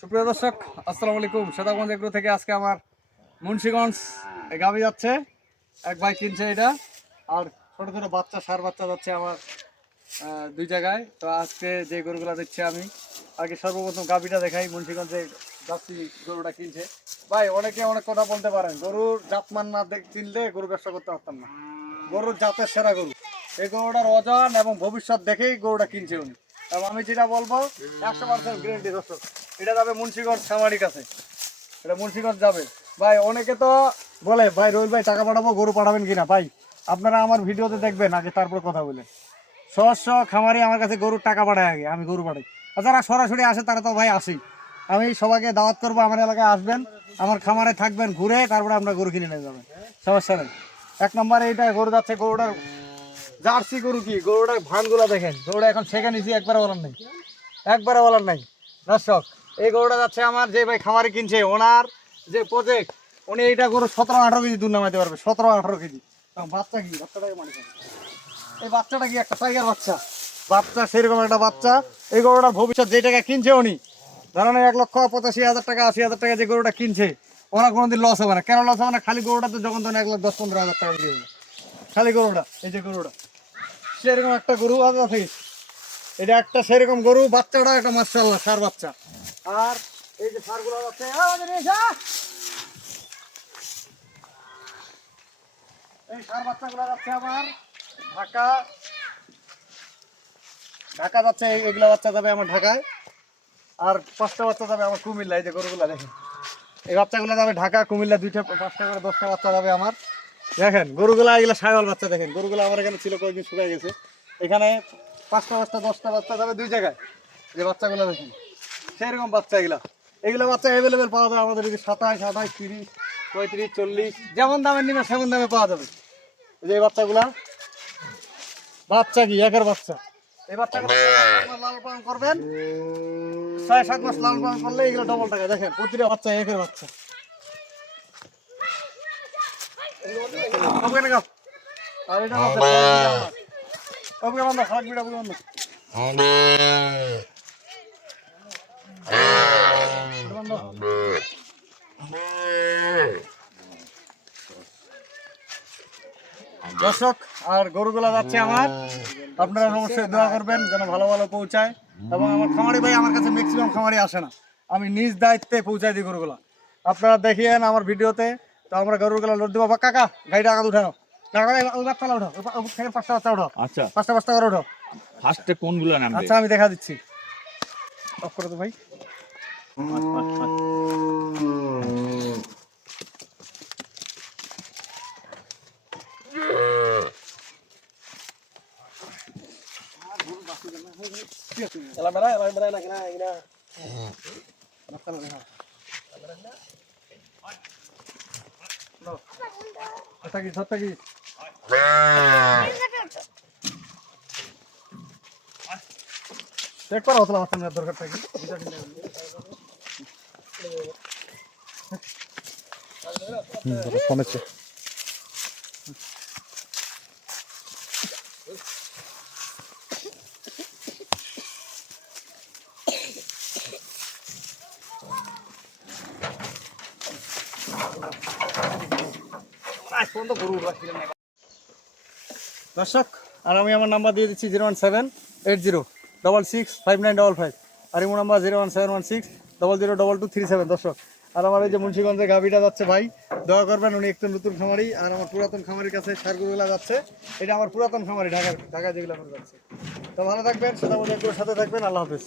সুপ্রিয় দর্শক, আসসালামু আলাইকুম। সেতাগঞ্জ এগ্রো থেকে আজকে আমার মুন্সিগঞ্জ গাভী যাচ্ছে, এক ভাই কিনছে এটা, আর ছোট ছোট বাচ্চা সার বাচ্চা যাচ্ছে আমার দুই জায়গায়। তো আজকে যে গরুগুলো দিচ্ছে আমি আগে সর্বপ্রথম গাভীটা দেখাই। মুন্সিগঞ্জে যাচ্ছি, গরুটা কিনছে ভাই। অনেকে অনেক কথা বলতে পারেন, গরুর জাতমান না চিনলে গরু ব্যবসা করতে পারতাম না। গরুর জাতের সেরা গরু, এই গরুটার ওজন এবং ভবিষ্যৎ দেখেই গরুটা কিনছে উনি। এবং আমি যেটা বলবো 100% গ্যারেন্টি দর্শক, এটা যাবে মুন্সিগঞ্জ খামারির কাছে, এটা মুন্সিগঞ্জ যাবে ভাই। অনেকে তো বলে ভাই রোহিত ভাই টাকা পাঠাবো, গরু পাঠাবেন কিনা। ভাই আপনারা আমার ভিডিওতে দেখবেন আগে, তারপর কথা বলে। সহস্য খামারি আমার কাছে গরুর টাকা পাঠায় আগে, আমি গরু পাঠাই। আর যারা সরাসরি আসে তারা তো ভাই আসি। আমি সবাইকে দাওয়াত করবো, আমার এলাকায় আসবেন, আমার খামারে থাকবেন, ঘুরে তারপরে আমরা গরু কিনে নিয়ে যাবেন, সমস্যা নেই। এক নম্বরে এইটা গরু যাচ্ছে, গরুটার জার্সি গরু, কি গরুটার ভানগুলো দেখেন। গরুটা এখন সেখানে নিয়েছি, একবারে বলার নেই, একবারে বলার নাই দর্শক। এই গরুটা যাচ্ছে আমার যে ভাই খামারি কিনছে, ওনার যে প্রজেক্ট, উনি এইটা গরু 17-18 কেজি দুধ নামাইতে পারবে, 17-18 কেজি। বাচ্চা কি, বাচ্চাটাকে মানে এই বাচ্চাটা কি একটা টাইগার বাচ্চা, বাচ্চা সেরকম একটা বাচ্চা। এই গরুটার ভবিষ্যৎ, যে টাকা কিনছে উনি, ধরেন 1,85,000 টাকা 80,000 টাকা যে গরুটা কিনছে, ওরা কোনোদিন লস হবে না। কেন লস হবে না? খালি গরুটা তো যখন তখন 1,10-15,000 টাকা দিয়ে দেবে, খালি গরুটা। এই যে গরুটা সেরকম একটা গরু আছে, এটা একটা সেরকম গরু, বাচ্চাটা একটা মাশাআল্লাহ সার বাচ্চা। আর এই যে সারগুলো আছে, এই সার বাচ্চাগুলো যাচ্ছে আমার ঢাকা, ঢাকা যাচ্ছে। এগুলো বাচ্চা যাবে আমার ঢাকায়, আর 5টা বাচ্চা যাবে আমার কুমিল্লা। এই যে গরুগুলা দেখেন, এই বাচ্চাগুলো যাবে ঢাকা, কুমিল্লা, 2টা 5টা করে 10টা বাচ্চা যাবে আমার। দেখেন গরুগুলা, এগুলো সাইওয়াল বাচ্চা। দেখেন গরুগুলো আমার এখানে ছিল, কয়েকদিন শুকিয়ে গেছে। এখানে 5টা বাচ্চা 10টা বাচ্চা যাবে 2 জায়গায়। যে বাচ্চাগুলো দেখেন সেরকম বাচ্চা, এগুলো বাচ্চা অ্যাভেলেবেল পাওয়া যায় আমাদের এদিকে। 27, 28, 30, 35, 40, যেমন দামের নিবে সেমন দামে পাওয়া যাবে। যে এই বাচ্চাগুলা, বাচ্চা কি একের বাচ্চা। এই বাচ্চাগুলো লালন পালন করবেন, 6-7 মাস লালন পালন করলে এগুলো ডবল টাকা। দেখেন প্রতিটা বাচ্চা একের বাচ্চা। আর এটা দর্শক, আর গরুগুলা যাচ্ছে আমার। আপনারা অবশ্যই দোয়া করবেন যেন ভালো ভালো পৌঁছায়। এবং আমার খামারি ভাই আমার কাছে ম্যাক্সিমাম খামারি আসে না, আমি নিজ দায়িত্বে পৌঁছাই দিই গরুগুলা। আপনারা দেখিয়েন আমার ভিডিওতে। তো আমরা গরুগুলা লোড দেবো। কাকা গাড়িটা আগে উঠানো, ওই বাচ্চাটা উঠো, থেকে 5টা বাচ্চা উঠো। আচ্ছা 5টা করে উঠো। ফার্স্টে কোনগুলো নামবে? আচ্ছা আমি দেখা দিচ্ছি, অফ করে তো ভাই। চেক করা হতো আমার দরকার থাকে। ফোন আছে, দর্শক। আর আমি আমার নাম্বার দিয়ে দিচ্ছি 01780665955, আর ইমো নাম্বার 01716002237 দর্শক। আর আমার এই যে মুন্সিগঞ্জে গাভীটা যাচ্ছে ভাই, দয়া করবেন, উনি একটু নতুন খামারি। আর আমার পুরাতন খামারির কাছে সারগুলা যাচ্ছে, এটা আমার পুরাতন খামারি, ঢাকায় যেগুলো আমার যাচ্ছে। তো ভালো থাকবেন, সেটা সাথে থাকবেন। আল্লাহ হাফেজ।